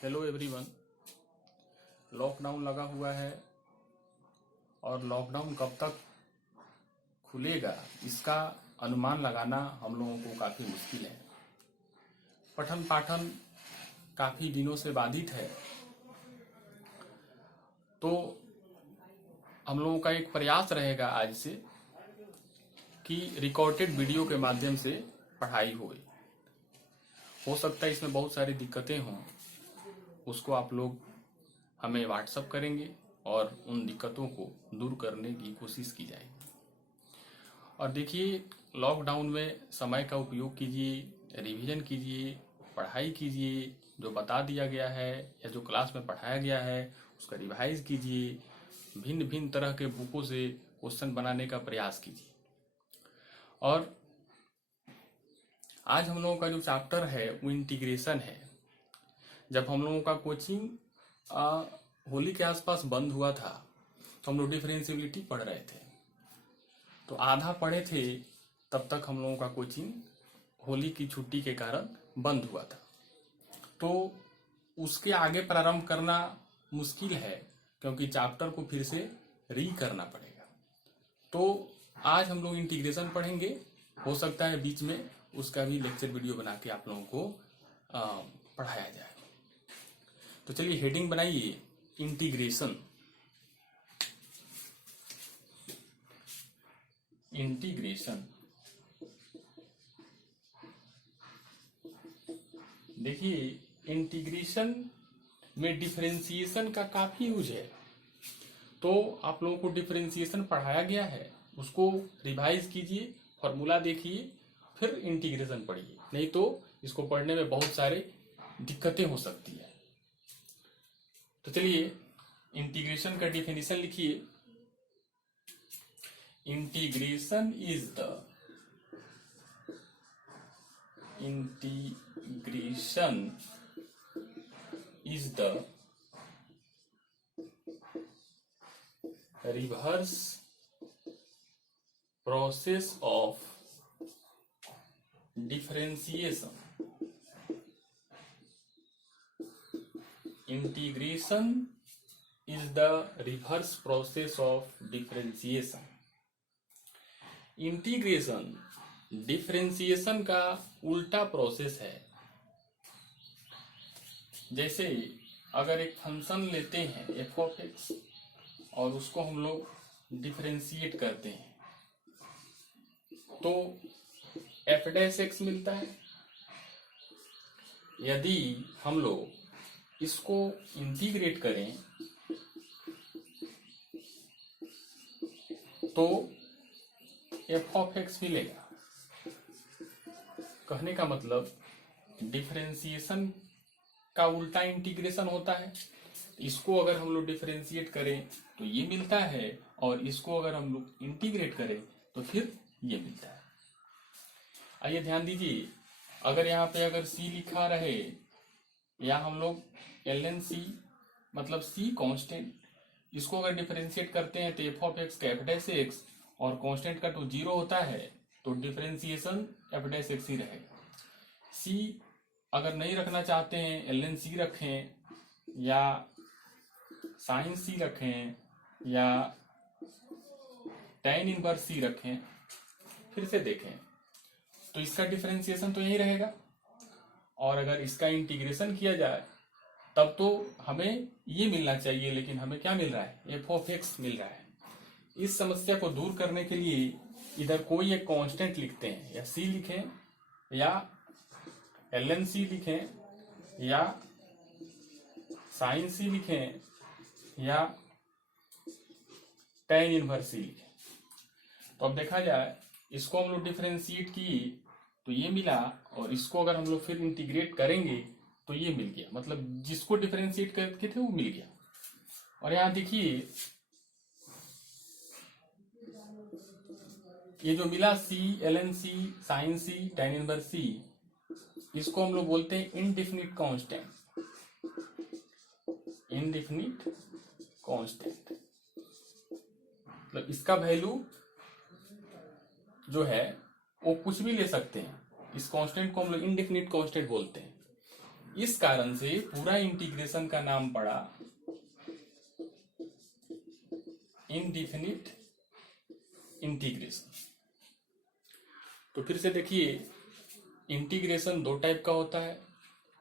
Hello everyone. Lockdown लगा हुआ है और लॉकडाउन कब तक खुलेगा इसका अनुमान लगाना हम लोगों को काफ़ी मुश्किल है। पठन पाठन काफ़ी दिनों से बाधित है, तो हम लोगों का एक प्रयास रहेगा आज से कि रिकॉर्डेड वीडियो के माध्यम से पढ़ाई हो सकता है इसमें बहुत सारी दिक्कतें हों, उसको आप लोग हमें व्हाट्सअप करेंगे और उन दिक्कतों को दूर करने की कोशिश की जाएगी। और देखिए, लॉकडाउन में समय का उपयोग कीजिए, रिवीजन कीजिए, पढ़ाई कीजिए। जो बता दिया गया है या जो क्लास में पढ़ाया गया है उसका रिवाइज कीजिए। भिन्न भिन्न तरह के बुकों से क्वेश्चन बनाने का प्रयास कीजिए। और आज हम लोगों का जो चैप्टर है वो इंटीग्रेशन है। जब हम लोगों का कोचिंग होली के आसपास बंद हुआ था तो हम लोग डिफरेंशियबिलिटी पढ़ रहे थे, तो आधा पढ़े थे तब तक हम लोगों का कोचिंग होली की छुट्टी के कारण बंद हुआ था। तो उसके आगे प्रारंभ करना मुश्किल है क्योंकि चैप्टर को फिर से री करना पड़ेगा। तो आज हम लोग इंटीग्रेशन पढ़ेंगे। हो सकता है बीच में उसका भी लेक्चर वीडियो बना के आप लोगों को पढ़ाया जाए। तो चलिए हेडिंग बनाइए, इंटीग्रेशन। इंटीग्रेशन देखिए, इंटीग्रेशन में डिफरेंशिएशन का काफी यूज है। तो आप लोगों को डिफरेंशिएशन पढ़ाया गया है, उसको रिवाइज कीजिए, फॉर्मूला देखिए, फिर इंटीग्रेशन पढ़िए, नहीं तो इसको पढ़ने में बहुत सारे दिक्कतें हो सकती है। तो चलिए इंटीग्रेशन का डिफिनीशन लिखिए। Integration is the reverse process of differentiation. Integration is the reverse process of differentiation. Integration differentiation का उल्टा प्रोसेस है। जैसे अगर एक फंक्शन लेते हैं एफ ऑफ एक्स और उसको हम लोग डिफरेंशिएट करते हैं तो एफ डैश एक्स मिलता है। यदि हम लोग इसको इंटीग्रेट करें तो एफ ऑफ एक्स मिलेगा। कहने का मतलब डिफरेंशिएशन का उल्टा इंटीग्रेशन होता है। इसको अगर हम लोग डिफरेंशिएट करें तो ये मिलता है, और इसको अगर हम लोग इंटीग्रेट करें तो फिर ये मिलता है। आइए ध्यान दीजिए, अगर यहाँ पे अगर सी लिखा रहे या हम लोग ln c मतलब c कांस्टेंट, इसको अगर डिफरेंशिएट करते हैं तो एफ ऑफ एक्स का एफ डैश एक्स और कांस्टेंट का तो 0 होता है, तो डिफरेंशिएशन एफ डैश एक्स ही रहेगा। c अगर नहीं रखना चाहते हैं, ln c रखें या साइन c रखें या tan इनवर्स c रखें, फिर से देखें तो इसका डिफरेंशिएशन तो यही रहेगा। और अगर इसका इंटीग्रेशन किया जाए तब तो हमें ये मिलना चाहिए, लेकिन हमें क्या मिल रहा है, एफ ऑफ एक्स मिल रहा है। इस समस्या को दूर करने के लिए इधर कोई एक कांस्टेंट लिखते हैं, या सी लिखें या ln c लिखें या साइन सी लिखें या tan इनवर्स सी लिखें। तो अब देखा जाए, इसको हम लोग डिफरेंशिएट किए तो ये मिला, और इसको अगर हम लोग फिर इंटीग्रेट करेंगे तो ये मिल गया। मतलब जिसको डिफरेंशिएट करके थे वो मिल गया। और यहां देखिए, ये जो मिला c ln c sin c tan inverse c, इसको हम लोग बोलते हैं इनडिफिनिट कांस्टेंट। इनडिफिनिट कांस्टेंट मतलब इसका वैल्यू जो है वो कुछ भी ले सकते हैं। इस कांस्टेंट को हम लोग इनडिफिनिट कांस्टेंट बोलते हैं। इस कारण से पूरा इंटीग्रेशन का नाम पड़ा इनडिफिनिट इंटीग्रेशन। तो फिर से देखिए, इंटीग्रेशन दो टाइप का होता है,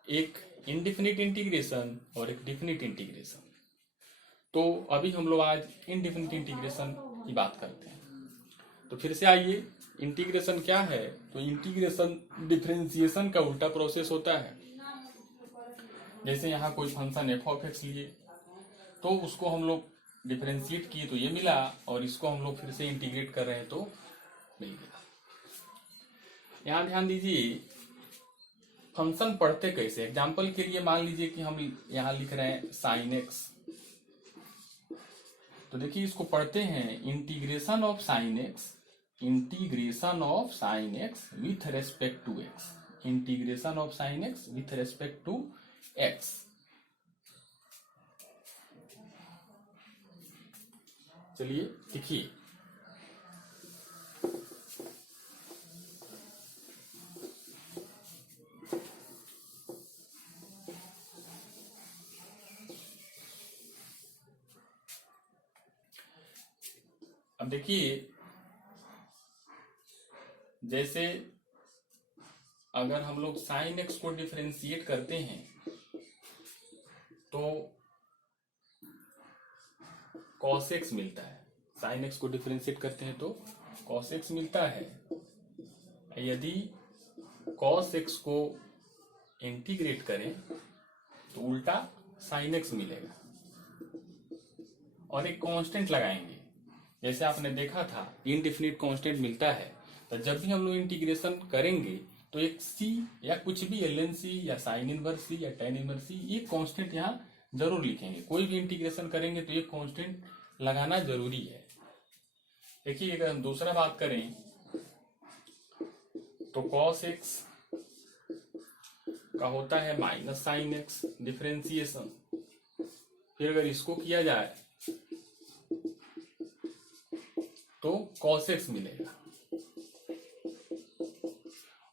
एक इनडिफिनिट इंटीग्रेशन और एक डिफिनिट इंटीग्रेशन। तो अभी हम लोग आज इनडिफिनिट इंटीग्रेशन की बात करते हैं। तो फिर से आइए, इंटीग्रेशन क्या है? तो इंटीग्रेशन डिफरेंशिएशन का उल्टा प्रोसेस होता है। जैसे यहाँ कोई फंक्शन एफ ऑफ एक्स लिए, तो उसको हम लोग डिफरेंशिएट किए तो ये मिला, और इसको हम लोग फिर से इंटीग्रेट कर रहे हैं तो मिल गया। यहाँ ध्यान दीजिए, फंक्शन पढ़ते कैसे। एग्जाम्पल के लिए मान लीजिए कि हम यहाँ लिख रहे हैं साइन एक्स, तो देखिए इसको पढ़ते हैं integration of sine x, integration of sine x with respect to x, integration of sine x with respect to x. चलिए देखिए, अब देखिए, जैसे अगर हम लोग साइन एक्स को डिफरेंशिएट करते हैं तो कॉस एक्स मिलता है। साइन एक्स को डिफरेंशिएट करते हैं तो कॉस एक्स मिलता है। यदि कॉस एक्स को इंटीग्रेट करें तो उल्टा साइन एक्स मिलेगा, और एक कांस्टेंट लगाएंगे। जैसे आपने देखा था इनडिफिनिट कांस्टेंट मिलता है, तो जब भी हम लोग इंटीग्रेशन करेंगे तो एक सी या कुछ भी ln सी या साइन इनवर्स सी या टेन इनवर्स सी, ये कांस्टेंट यहाँ जरूर लिखेंगे। कोई भी इंटीग्रेशन करेंगे तो ये कांस्टेंट लगाना जरूरी है। देखिए, अगर हम दूसरा बात करें तो कॉस एक्स का होता है माइनस साइन एक्स डिफरेंशिएशन। फिर अगर इसको किया जाए तो कॉस एक्स मिलेगा।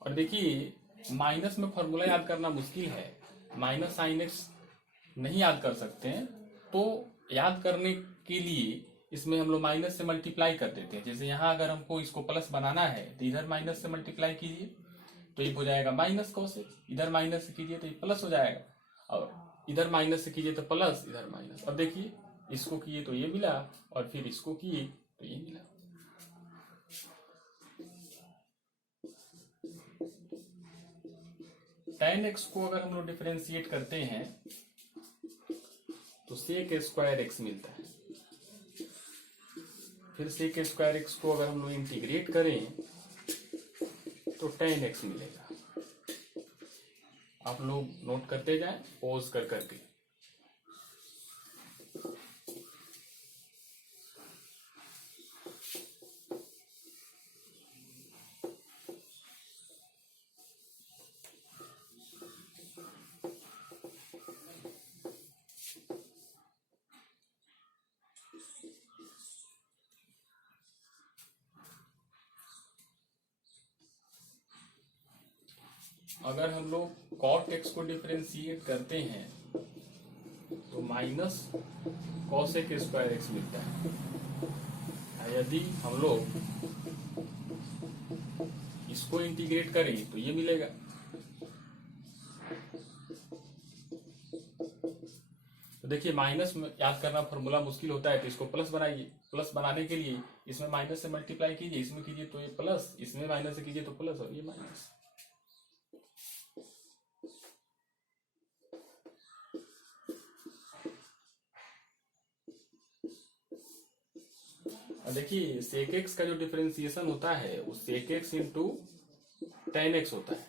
और देखिए, माइनस में फॉर्मूला याद करना मुश्किल है, माइनस साइन एक्स नहीं याद कर सकते हैं, तो याद करने के लिए इसमें हम लोग माइनस से मल्टीप्लाई कर देते हैं। जैसे यहाँ अगर हमको इसको प्लस बनाना है तो इधर माइनस से मल्टीप्लाई कीजिए तो ये हो जाएगा माइनस कॉस एक्स, इधर माइनस से कीजिए तो ये प्लस हो जाएगा, और इधर माइनस से कीजिए तो प्लस, इधर माइनस। अब देखिए, इसको किए तो ये मिला, और फिर इसको किए तो ये मिला। tan x को अगर हम लोग डिफरेंशिएट करते हैं तो sec स्क्वायर एक्स मिलता है। फिर sec स्क्वायर एक्स को अगर हम लोग इंटीग्रेट करें तो tan x मिलेगा। आप लोग नोट करते जाएं पॉज कर करके। अगर हम लोग cot x को डिफरेंशिएट करते हैं तो माइनस cosec स्क्वायर एक्स मिलता है। यदि हम लोग इसको इंटीग्रेट करें तो ये मिलेगा। तो देखिए, माइनस में याद करना फॉर्मूला मुश्किल होता है, तो इसको प्लस बनाइए। प्लस बनाने के लिए इसमें माइनस से मल्टीप्लाई कीजिए, इसमें कीजिए तो ये प्लस, इसमें माइनस से कीजिए तो प्लस, और ये माइनस। देखिए, sec x का जो डिफरेंशिएशन होता है वो sec x into tan x होता है।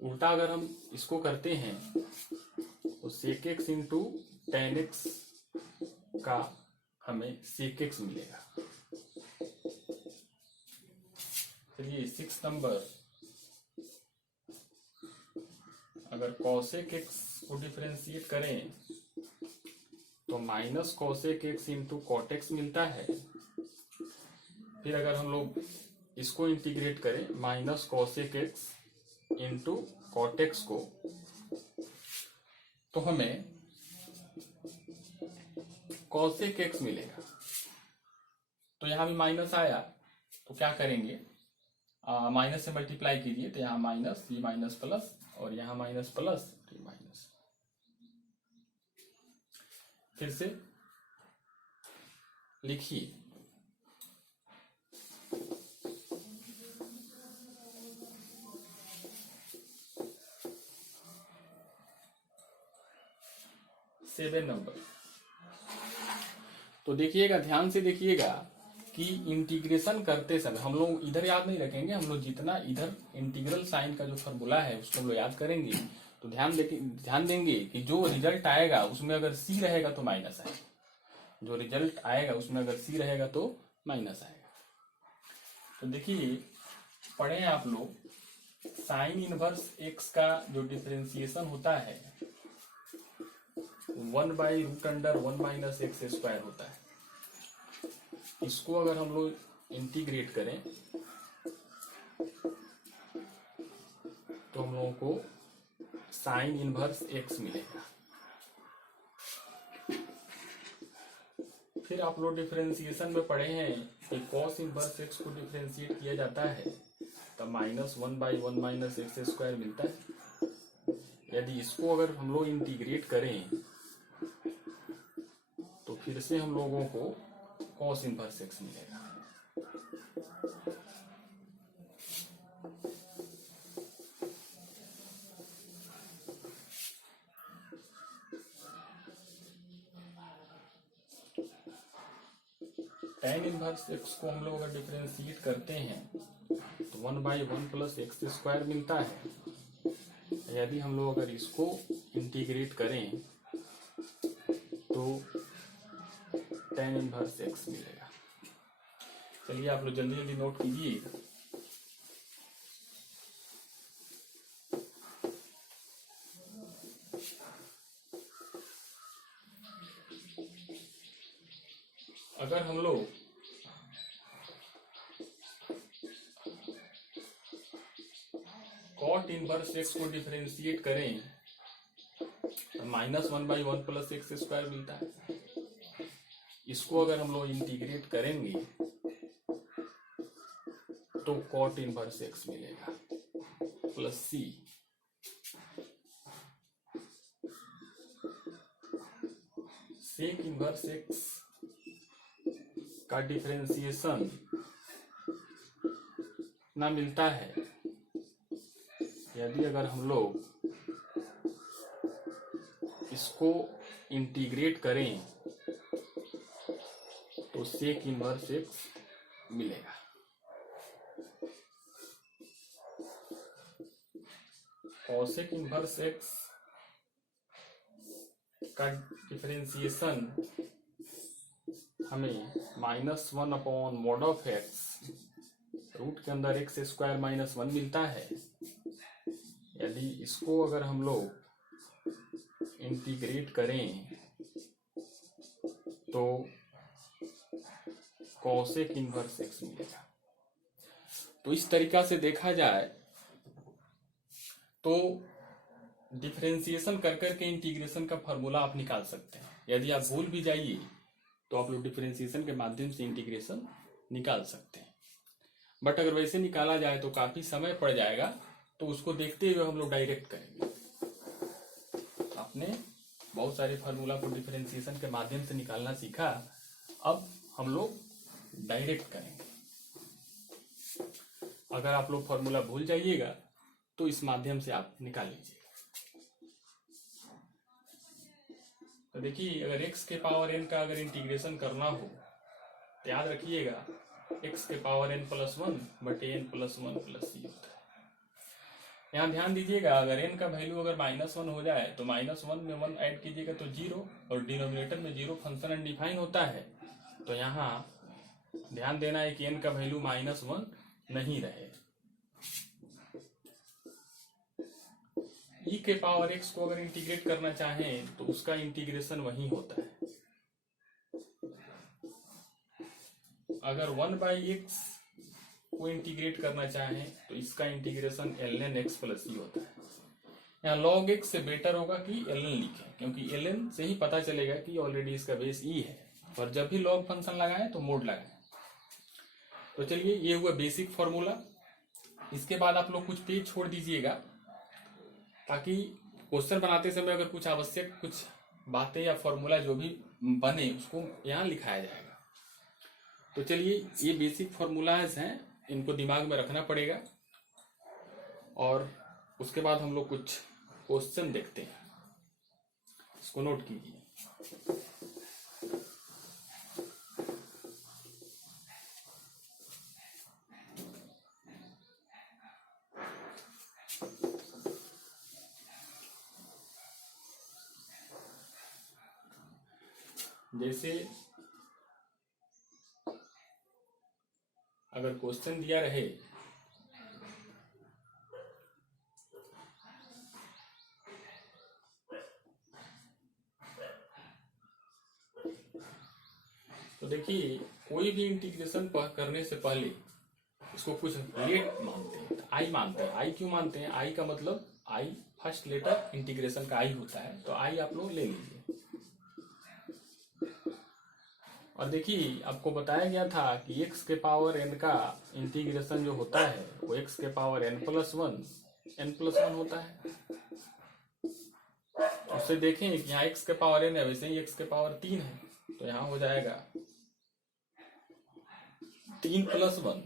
उल्टा अगर हम इसको करते हैं तो sec x into tan x का हमें sec x मिलेगा। चलिए 6 नंबर, अगर cosec x को डिफरेंशिएट करें तो minus cosec x into cot x मिलता है। फिर अगर हम लोग इसको इंटीग्रेट करें minus cosec x into cot x को, तो हमें cosec x मिलेगा। तो यहां भी माइनस आया तो क्या करेंगे, माइनस से मल्टीप्लाई कीजिए, तो यहाँ माइनस, ये माइनस प्लस, और यहाँ माइनस प्लस, ये माइनस। फिर से लिखिए, सेवन नंबर। तो देखिएगा, ध्यान से देखिएगा कि इंटीग्रेशन करते समय हम लोग इधर याद नहीं रखेंगे, हम लोग जितना इधर इंटीग्रल साइन का जो फॉर्मूला है उसको हम लोग याद करेंगे। तो ध्यान देंगे कि जो रिजल्ट आएगा उसमें अगर सी रहेगा तो माइनस आएगा, जो रिजल्ट आएगा उसमें अगर सी रहेगा तो माइनस आएगा। तो देखिए, पढ़े आप लोग, साइन इनवर्स एक्स का जो डिफरेंशिएशन होता है 1/√(1 - x² होता है। इसको अगर हम लोग इंटीग्रेट करें तो हम लोगों को साइन इनवर्स एक्स मिलेगा। फिर आप लोग डिफरेंशिएशन में पढ़े हैं कि कॉस इनवर्स एक्स को डिफरेंशिएट किया जाता है तब -1/1 - x² मिलता है। यदि इसको अगर हम लोग इंटीग्रेट करें तो फिर से हम लोगों को कॉस इनवर्स एक्स मिलेगा। tan इनवर्स एक्स को हम लोग अगर डिफरेंशिएट करते हैं तो 1/1 + x² मिलता है। यदि हम लोग अगर इसको इंटीग्रेट करें तो tan इनवर्स एक्स मिलेगा। चलिए आप लोग जल्दी जल्दी नोट कीजिए। अगर हम लोग cot इनवर्स एक्स को डिफरेंशिएट करें तो -1/1 + x² मिलता है। इसको अगर हम लोग इंटीग्रेट करेंगे तो cot इनवर्स एक्स मिलेगा plus c। Sec inverse x का डिफरेंशिएशन ना मिलता है यदि अगर हम लोग इसको इंटीग्रेट करें तो सेक इनवर्स एक्स मिलेगा। कॉसेक इनवर्स एक्स का डिफरेंशिएशन हमें -1/mod(x) रूट के अंदर x² - 1 मिलता है। यदि इसको अगर हम लोग इंटीग्रेट करें तो कॉसेक इनवर्स एक्स मिलेगा। तो इस तरीका से देखा जाए तो डिफरेंशिएशन कर करके इंटीग्रेशन का फॉर्मूला आप निकाल सकते हैं। यदि आप भूल भी जाइए तो आप लोग डिफरेंशिएशन के माध्यम से इंटीग्रेशन निकाल सकते हैं। बट अगर वैसे निकाला जाए तो काफी समय पड़ जाएगा, तो उसको देखते हुए हम लोग डायरेक्ट करेंगे। आपने बहुत सारे फार्मूला को डिफरेंशिएशन के माध्यम से निकालना सीखा, अब हम लोग डायरेक्ट करेंगे। अगर आप लोग फार्मूला भूल जाइएगा तो इस माध्यम से आप निकाल लीजिएगा। तो देखिए, अगर x के पावर n का अगर इंटीग्रेशन करना हो तो याद रखिएगा x के पावर n + 1 बटे n + 1 + c होता है। यहाँ ध्यान दीजिएगा, अगर n का वैल्यू अगर -1 हो जाए तो -1 में 1 ऐड कीजिएगा तो 0, और डिनोमिनेटर में 0 फंक्शन अनडिफाइन होता है। तो यहाँ ध्यान देना है कि n का वैल्यू -1 नहीं रहे। e के पावर x को अगर इंटीग्रेट करना चाहें तो उसका इंटीग्रेशन वही होता है। अगर 1/x को इंटीग्रेट करना चाहें तो इसका इंटीग्रेशन ln x + c होता है। यहाँ log x से बेटर होगा कि ln लिखें, क्योंकि ln से ही पता चलेगा कि ऑलरेडी इसका बेस e है, और जब भी log फंक्शन लगाएं तो मोड लगाएं। तो चलिए ये हुआ बेसिक फॉर्मूला। इसके बाद आप लोग कुछ पेज छोड़ दीजिएगा, ताकि क्वेश्चन बनाते समय अगर कुछ आवश्यक कुछ बातें या फॉर्मूला जो भी बने उसको यहाँ लिखाया जाएगा। तो चलिए ये बेसिक फॉर्मूलाज हैं, इनको दिमाग में रखना पड़ेगा, और उसके बाद हम लोग कुछ क्वेश्चन देखते हैं। इसको नोट कीजिए। जैसे अगर क्वेश्चन दिया रहे तो देखिए, कोई भी इंटीग्रेशन करने से पहले इसको कुछ लेट मानते हैं, आई मानते हैं। आई क्यों मानते हैं? आई का मतलब आई फर्स्ट लेटर इंटीग्रेशन का आई होता है, तो आई आप लोग ले लीजिए। और देखिए, आपको बताया गया था कि x के पावर n का इंटीग्रेशन जो होता है वो x के पावर n+1 होता है। उससे देखें कि यहाँ x के पावर n है, वैसे ही x के पावर 3 है, तो यहाँ हो जाएगा 3+1,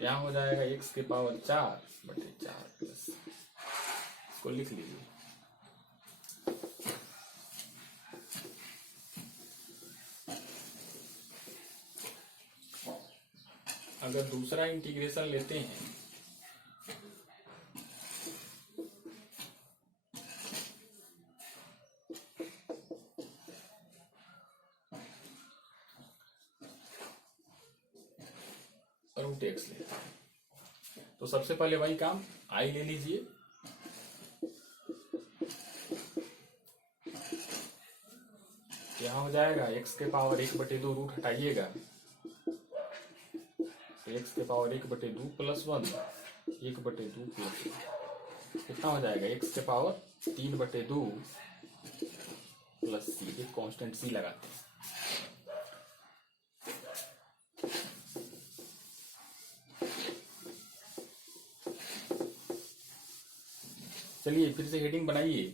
यहाँ हो जाएगा x के पावर 4/4 प्लस, इसको लिख लीजिए। अगर दूसरा इंटीग्रेशन लेते हैं रूट एक्स लेते हैं, तो सबसे पहले वही काम, आई ले लीजिए। यहाँ हो जाएगा x के पावर 1/2, रूट हटाइएगा, x के पावर 1/2 + 1, 1/2 + 1 कितना हो जाएगा? x के पावर 3/2 प्लस c, एक कांस्टेंट c लगाते हैं। चलिए फिर से हेडिंग बनाइए।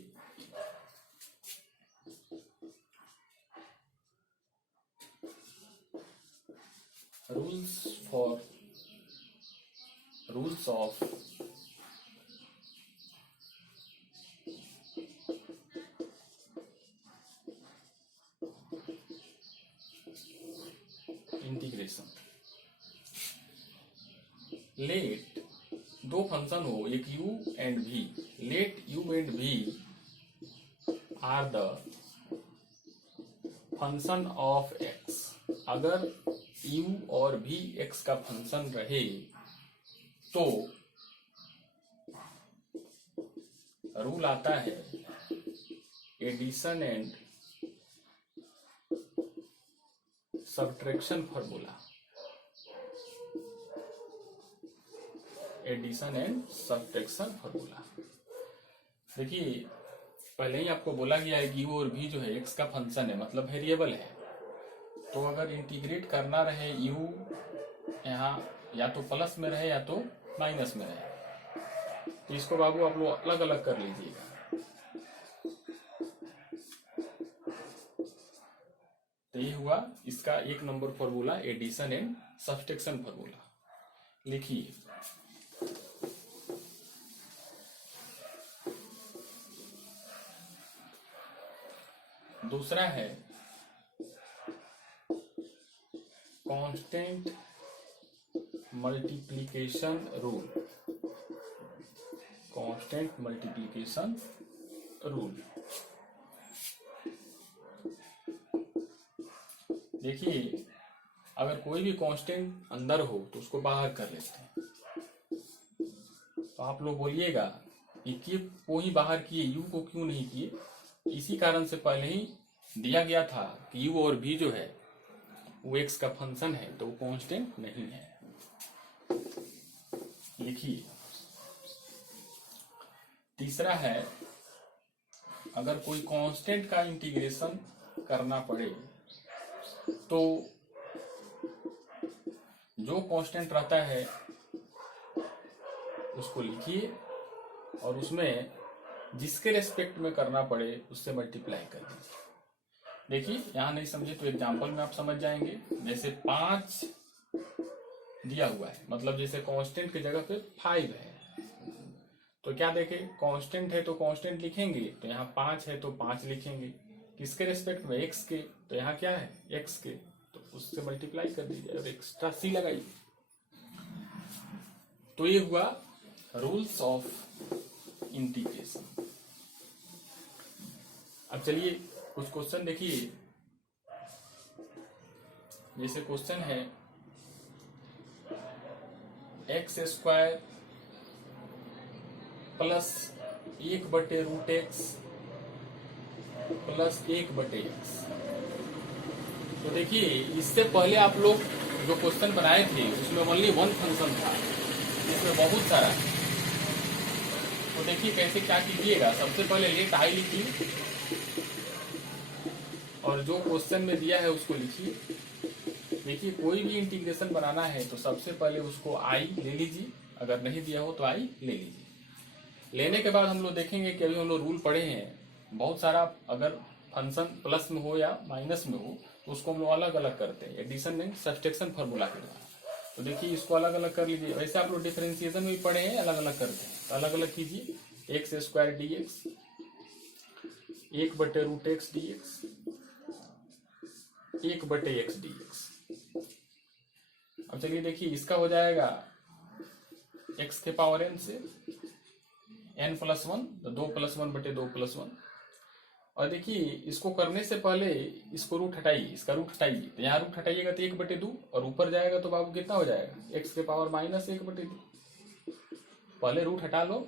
Rules of integration. लेट दो फंक्शन हो, एक u and v, let u and v are the function of x। अगर u और v x का फंक्शन रहे तो रूल आता है addition and subtraction formula. Addition and subtraction formula. देखिए, पहले ही आपको बोला गया है कि u और v जो है x का फंक्शन है, मतलब वेरिएबल है। तो अगर इंटीग्रेट करना रहे u यहाँ या तो प्लस में रहे या तो माइनस में रहे, तो इसको बाबू आप लोग अलग अलग कर लीजिएगा। तो ये हुआ इसका 1 number formula, addition and subtraction formula. लिखिए, दूसरा है constant multiplication rule. Constant multiplication rule. देखिए, अगर कोई भी कांस्टेंट अंदर हो तो उसको बाहर कर लेते हैं। तो आप लोग बोलिएगा कि को ही बाहर किए, यू को क्यों नहीं किए? इसी कारण से पहले ही दिया गया था कि u और v जो है वो x का फंक्शन है, तो वो कांस्टेंट नहीं है। लिखिए, तीसरा है, अगर कोई कांस्टेंट का इंटीग्रेशन करना पड़े तो जो कांस्टेंट रहता है उसको लिखिए और उसमें जिसके रेस्पेक्ट में करना पड़े उससे मल्टीप्लाई कर दीजिए। देखिए यहां नहीं समझे तो एग्जांपल में आप समझ जाएंगे। जैसे 5 दिया हुआ है, मतलब जैसे कांस्टेंट की जगह पे 5 है, तो क्या देखें, कांस्टेंट है तो कांस्टेंट लिखेंगे, तो यहाँ 5 है तो 5 लिखेंगे, किसके रेस्पेक्ट में, x के, तो यहाँ क्या है x के, तो उससे मल्टीप्लाई कर दीजिए और एक्स्ट्रा c लगाइए। तो ये हुआ रूल्स ऑफ इंटीग्रेशन। अब चलिए कुछ क्वेश्चन देखिए। जैसे क्वेश्चन है x² plus 1/√x plus 1/x। तो देखिए इससे पहले आप लोग जो क्वेश्चन बनाए थे उसमें ओनली वन फंक्शन था, इसमें बहुत सारा। तो देखिए कैसे क्या कीजिएगा। सबसे पहले लेट आई लिखिए और जो क्वेश्चन में दिया है उसको लिखिए। देखिए कोई भी इंटीग्रेशन बनाना है तो सबसे पहले उसको आई ले लीजिए, अगर नहीं दिया हो तो आई ले लीजिए। लेने के बाद हम लोग देखेंगे कि अभी हम लोग रूल पढ़े हैं बहुत सारा, अगर फंक्शन प्लस में हो या माइनस में हो तो उसको हम लोग अलग अलग करते हैं एडिशन एंड सब्सट्रैक्शन फार्मूला के द्वारा। तो देखिए इसको अलग अलग कर लीजिए। वैसे आप लोग डिफरेंशिएशन में भी पढ़े हैं, अलग अलग करते हैं, तो अलग अलग कीजिए। x² dx 1/√x dx 1/x dx। अब चलिए देखिए इसका हो जाएगा x के पावर n से n+1, तो 2+1/2+1। और देखिए इसको करने से पहले इसको रूट हटाइए, इसका रूट हटाइए, तो यहाँ रूट हटाइएगा तो 1/2 और ऊपर जाएगा तो बाबू कितना हो जाएगा x के पावर -1/2। पहले रूट हटा लो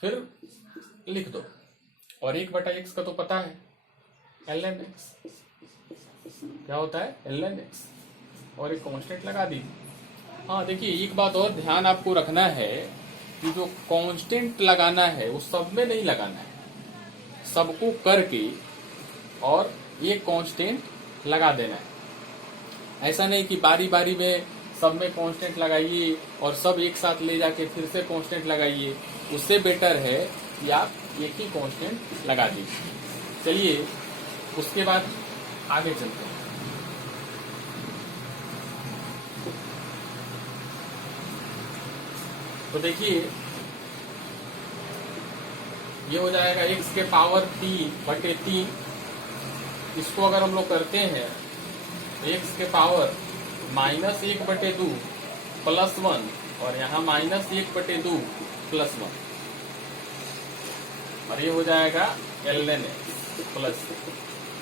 फिर लिख दो। और 1/x का तो पता है ln x, क्या होता है ln x, और एक कांस्टेंट लगा दीजिए। हाँ देखिए एक बात और ध्यान आपको रखना है कि जो कांस्टेंट लगाना है वो सब में नहीं लगाना है, सबको करके और एक कांस्टेंट लगा देना है। ऐसा नहीं कि बारी बारी में सब में कांस्टेंट लगाइए और सब एक साथ ले जाके फिर से कांस्टेंट लगाइए। उससे बेटर है कि आप एक ही कांस्टेंट लगा दीजिए। चलिए उसके बाद आगे चलते हैं। तो देखिए ये हो जाएगा x के पावर 3/3। इसको अगर हम लोग करते हैं तो x के पावर -1/2 +1 और यहाँ -1/2 +1, और ये हो जाएगा ln x प्लस।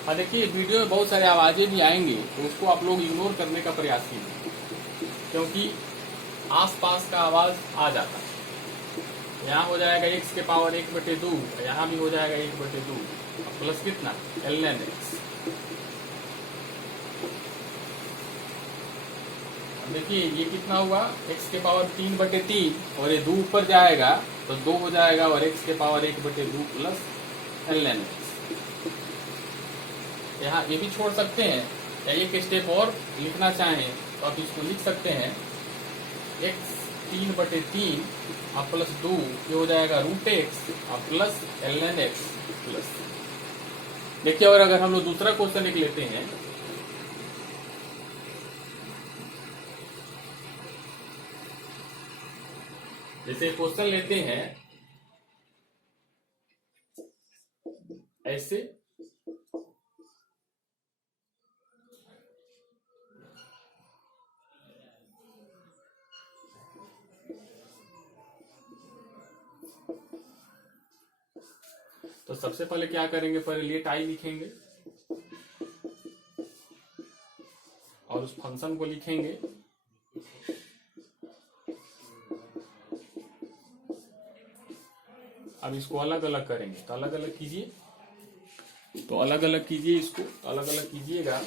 और देखिए वीडियो में बहुत सारे आवाजें भी आएंगे तो उसको आप लोग इग्नोर करने का प्रयास कीजिए, क्योंकि आसपास का आवाज आ जाता है। यहाँ हो जाएगा x के पावर 1/2, यहाँ भी हो जाएगा 1/2 प्लस कितना ln x। देखिए ये कितना हुआ x के पावर 3/3 और ये 2 ऊपर जाएगा तो 2 हो जाएगा और x के पावर 1/2 प्लस ln x। यहाँ ये भी छोड़ सकते हैं या एक स्टेप और लिखना चाहें तो आप इसको लिख सकते हैं x 3/3 और प्लस 2, ये हो जाएगा √x और प्लस ln x प्लस। देखिए और अगर हम लोग दूसरा क्वेश्चन लिख लेते हैं, जैसे क्वेश्चन लेते हैं ऐसे, तो सबसे पहले क्या करेंगे, पहले लेट आई लिखेंगे और उस फंक्शन को लिखेंगे। अब इसको अलग अलग करेंगे, तो अलग अलग कीजिए, तो अलग अलग कीजिए, इसको अलग अलग कीजिएगा।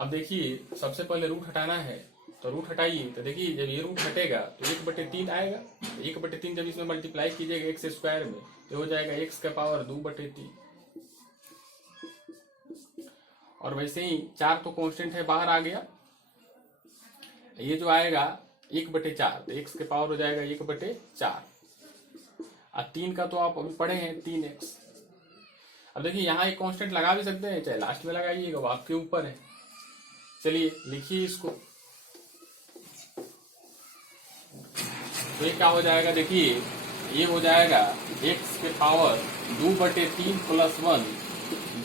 अब देखिए सबसे पहले रूट हटाना है, तो रूट हटाइए, तो देखिए जब ये रूट हटेगा तो 1/3 आएगा। तो 1/3 जब इसमें मल्टीप्लाई कीजिएगा एक्स स्क्वायर में तो हो जाएगा x का पावर 2/3। और वैसे ही 4 तो कांस्टेंट है, बाहर आ गया। ये जो आएगा 1/4, तो x के पावर हो जाएगा 1/4। और 3 का तो आप अभी पढ़े हैं 3x। अब देखिए यहाँ एक कांस्टेंट लगा भी सकते हैं, चाहे लास्ट में लगाइएगा, वो आपके ऊपर है। चलिए लिखिए इसको। तो ये क्या हो जाएगा, देखिए ये हो जाएगा x के पावर 2/3 + 1,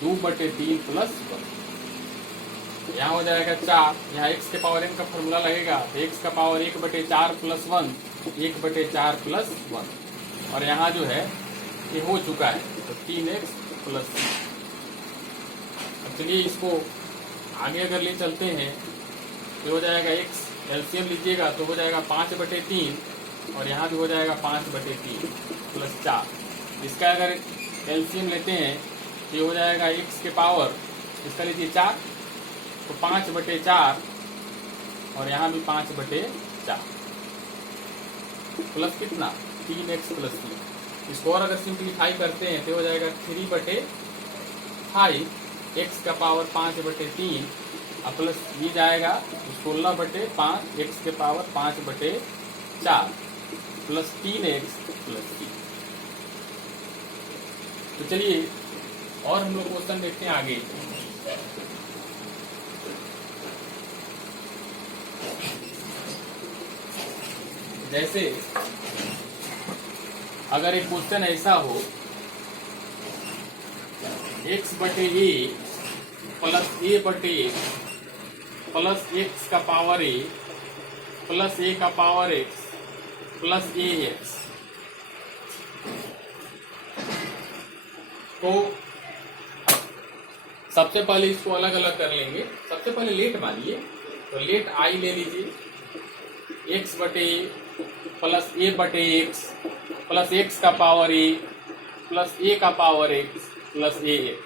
2/3 + 1। यहाँ हो जाएगा 4, यहाँ x के पावर n का फॉर्मूला लगेगा, तो x का पावर 1/4 + 1, 1/4 + 1। और यहाँ जो है ये हो चुका है, तो 3x + 3। अब चलिए इसको आगे अगर ले चलते हैं तो हो जाएगा x, एलसीएम लीजिएगा तो हो जाएगा 5/3, और यहाँ भी हो जाएगा 5/3 + 4। इसका अगर एलसीएम लेते हैं तो ये हो जाएगा x के पावर, इसका लीजिए 4, तो 5/4, और यहाँ भी 5/4 प्लस कितना 3x + 3। इसको और अगर सिंप्लीफाई करते हैं तो हो जाएगा 3/5, x का पावर 5/3 प्लस ये जाएगा 16/5, x के पावर 5/4 प्लस 3x + 3। तो चलिए और हम लोग क्वेश्चन देखते हैं आगे। जैसे अगर एक क्वेश्चन ऐसा हो x/a plus a/x plus x का पावर a प्लस a का पावर x प्लस ax, तो सबसे पहले इसको अलग अलग कर लेंगे। सबसे पहले लेट मानिए, तो लेट I ले लीजिए, x/a plus a/x plus x का पावर a प्लस a का पावर x प्लस ax।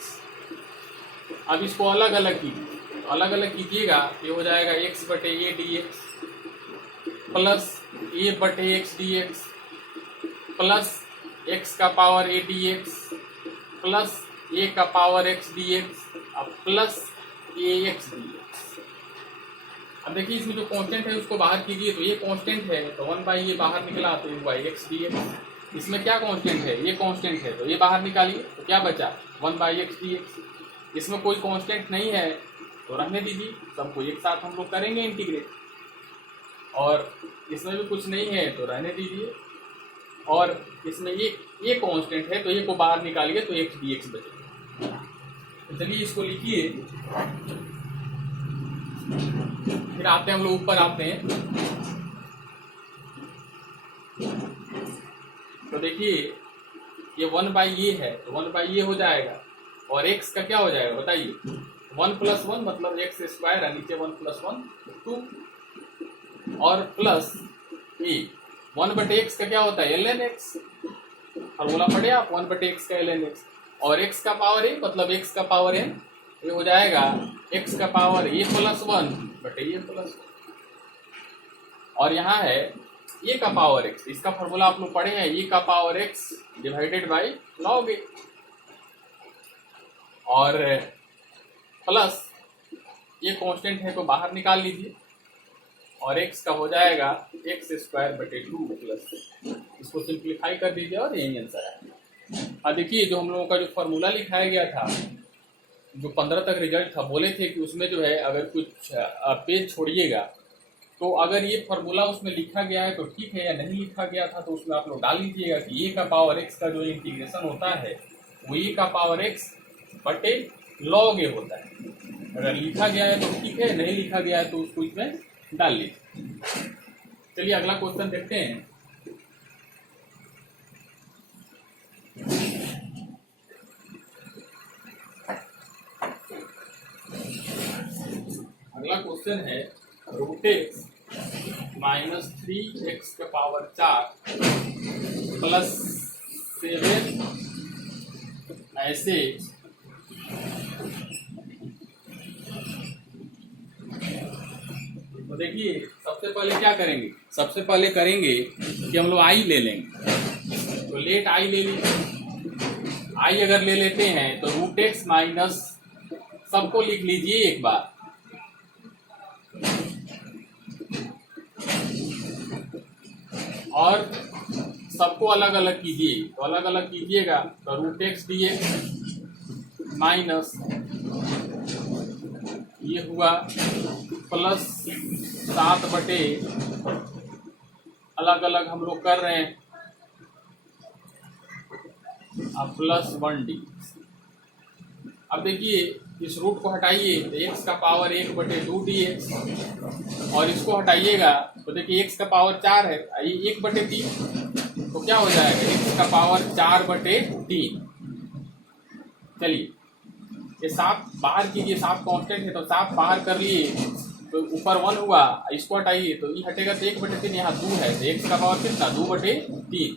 अब इसको अलग अलग कीजिए, अलग अलग कीजिएगा ये हो जाएगा x/a dx plus a/x dx plus x का power a dx plus a का power x dx plus ax dx। अब देखिए इसमें जो कांस्टेंट है उसको बाहर कीजिए, तो ये कांस्टेंट है तो 1/a बाहर निकला, तो ये x dx। इसमें क्या कांस्टेंट है, ये कांस्टेंट है, तो ये बाहर निकालिए, तो क्या बचा 1/x dx। इसमें कोई कांस्टेंट नहीं है तो रहने दीजिए, सबको एक साथ हम लोग करेंगे इंटीग्रेट। और इसमें भी कुछ नहीं है तो रहने दीजिए, और इसमें ये कांस्टेंट है तो ये को बाहर निकालिए, तो x dx बचेगा। तो चलिए इसको लिखिए, फिर आते हैं हम लोग ऊपर आते हैं। तो देखिए ये 1/a है तो 1/a हो जाएगा, और x का क्या हो जाएगा बताइए, 1 + 1 मतलब x², है नीचे 1 + 1 2, और प्लस a 1/x का क्या होता है ln x, फॉर्मूला पढ़े आप 1/x का ln x, और x का पावर a मतलब x का पावर n, ये हो जाएगा x का पावर a + 1/a + 1। और यहाँ है a का पावर x, इसका फॉर्मूला आप लोग पढ़े हैं, a का power x divided by log a, और प्लस ये कांस्टेंट है तो बाहर निकाल लीजिए, और x का हो जाएगा x²/2 प्लस, इसको सिंप्लीफाई कर दीजिए और यही आंसर है। अब देखिए जो हम लोगों का जो फॉर्मूला लिखाया गया था, जो 15 तक रिजल्ट था, बोले थे कि उसमें जो है अगर कुछ पेज छोड़िएगा तो अगर ये फॉर्मूला उसमें लिखा गया है तो ठीक है, या नहीं लिखा गया था तो उसमें आप लोग डाल लीजिएगा कि a का पावर x का जो इंटीग्रेशन होता है वो a का पावर x log a होता है। अगर लिखा गया है तो ठीक है, नहीं लिखा गया है तो उसको इसमें डाल लीजिए। चलिए अगला क्वेश्चन देखते हैं। अगला क्वेश्चन है √x -3x का पावर 4 प्लस 7 ऐसे देखिए सबसे पहले क्या करेंगे, सबसे पहले करेंगे कि हम लोग आई ले लेंगे। तो लेट आई ले लीजिए। आई अगर ले लेते हैं तो रूट एक्स माइनस, सबको लिख लीजिए एक बार, और सबको अलग अलग कीजिए। तो अलग अलग कीजिएगा तो root x d x minus ये हुआ प्लस 7 अलग अलग हम लोग कर रहे हैं, अब प्लस 1d। अब देखिए इस रूट को हटाइए तो x का पावर 1/2 dx, और इसको हटाइएगा तो देखिए x का पावर 4 है, ये 1/3, तो क्या हो जाएगा x का पावर 4/3। चलिए ये 7 बाहर कीजिए, 7 कांस्टेंट है तो 7 बाहर कर लिए तो ऊपर 1 हुआ, इसको हटाइए तो ये हटेगा तो 1/3, यहाँ 2 है तो x का पावर कितना 2/3।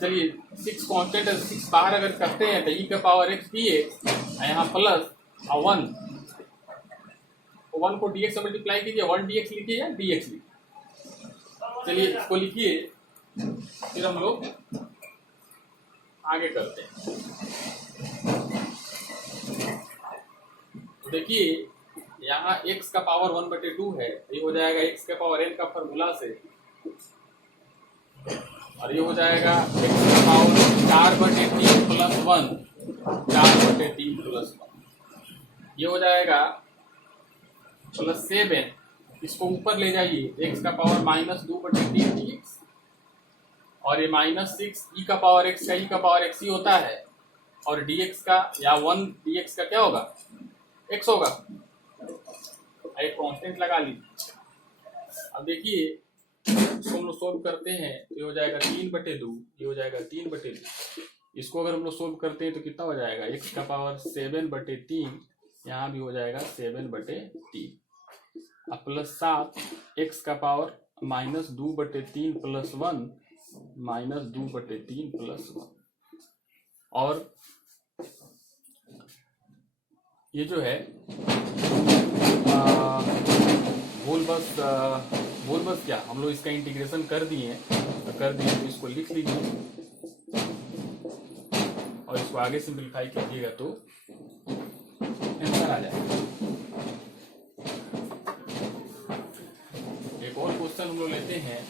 चलिए 6 कांस्टेंट है, 6 बाहर अगर करते हैं तो e का पावर x dx, यहाँ प्लस 1, 1 को dx से मल्टीप्लाई कीजिए, 1 dx लिखिए या dx लिखिए। चलिए इसको लिखिए, फिर हम लोग आगे करते हैं। तो देखिए यहाँ x का पावर 1/2 है, ये हो जाएगा x का पावर n का फॉर्मूला से, और ये हो जाएगा x का पावर 4/3 प्लस 1, 4/3 प्लस 1, ये हो जाएगा प्लस 7। इसको ऊपर ले जाइए, x का पावर -2/3 dx, और ये -6 e का पावर x का e का पावर x ही होता है, और dx का या 1 dx का क्या होगा x होगा, एक कांस्टेंट लगा लीजिए। अब देखिए इसको हम लोग सोल्व करते हैं तो ये हो जाएगा 3/2, ये हो जाएगा 3/2। इसको अगर हम लोग सोल्व करते हैं तो कितना हो जाएगा x का पावर 7/3, यहाँ भी हो जाएगा 7/3, अब प्लस 7 x का पावर -2/3 प्लस 1, -2/3 प्लस 1, और ये जो है भूल बस क्या हम लोग इसका इंटीग्रेशन कर दिए तो इसको लिख लीजिए और इसको आगे सिंप्लीफाई कीजिएगा तो आंसर आ जाएगा। एक और क्वेश्चन हम लोग लेते हैं।